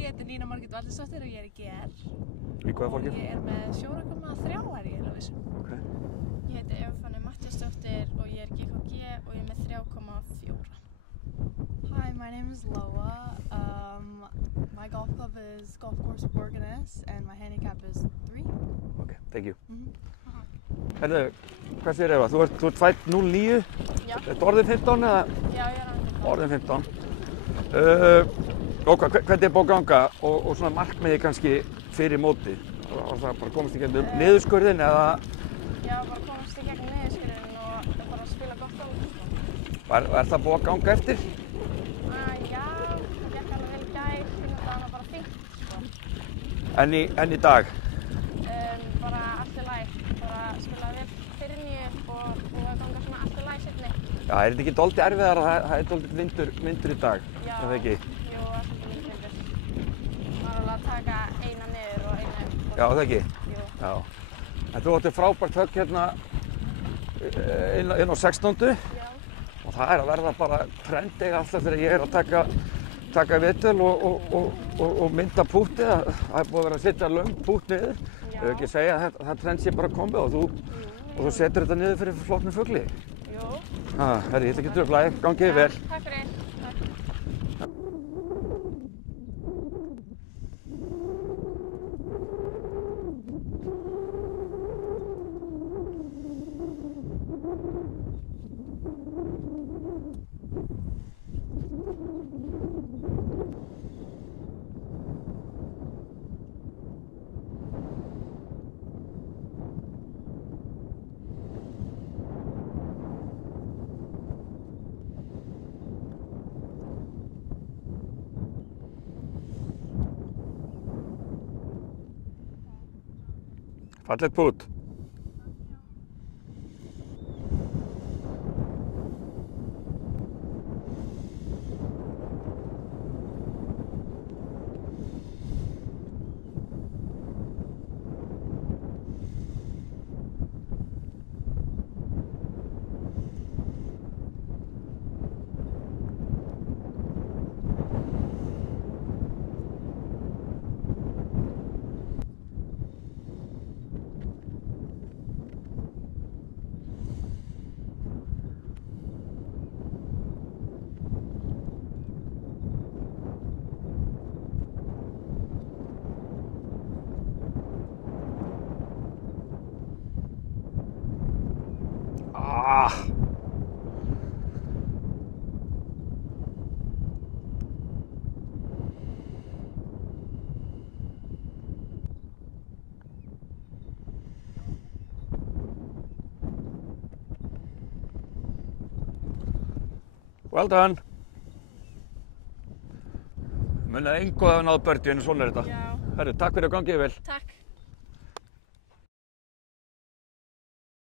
Ég heiti Nína Margrét Valdinsdóttir og ég í GR. Í hvaða flokki? Og ég með 4,3 ég alveg vissum. Okay. Ég heiti Eva Fanny Mattiasdóttir og ég GKG og ég með 3,4. Hi, my name is Loa. My golf club is Golf Course Borgarnes and my handicap is 3. Okay, thank you. Herðu, Hvað segir Eva? Þú ert fædd 09? Já. Ertu orðin 15 eða? Já, ég Orðin 15. Og hvernig búið að ganga og svona markmiði kannski fyrir móti? Var það bara komast í gegnum niðurskurðin eða? Já, bara komast í gegnum niðurskurðin og bara spila gott golf. Er það búið að ganga eftir? Já, það gekk alveg vel í gær, það var bara fínt. En í dag? Bara allt í lagi, bara spilaði vel fyrir nýju og búið að ganga svona allt í lagi seinni. Já, er þetta ekki dálítið erfiðar að það er dálítið vindur í dag? Já, er það ekki? Jú, það er svolítið vindur. Maður alveg að taka eina niður og eina upp. Já, það ekki? Jú. Já. En þú átti frábært högg hérna inn á 16. Já. Og það að verða bara trendið alltaf þegar ég að taka viðtöl og mynda púttið. Það búið að vera að setja löng pútt niður. Ég vil ekki segja að það trend sé bara komið og þú setur þetta niður fyrir flottum fugli. Jú. Herri, ég ætla ekki að trufla þig. Gangið vel. Takk fyrir. Fallegt pút. Well done. Munið engu að hafa náð birdie en svona er þetta. Já. Herru, takk fyrir að gangið vel. Takk.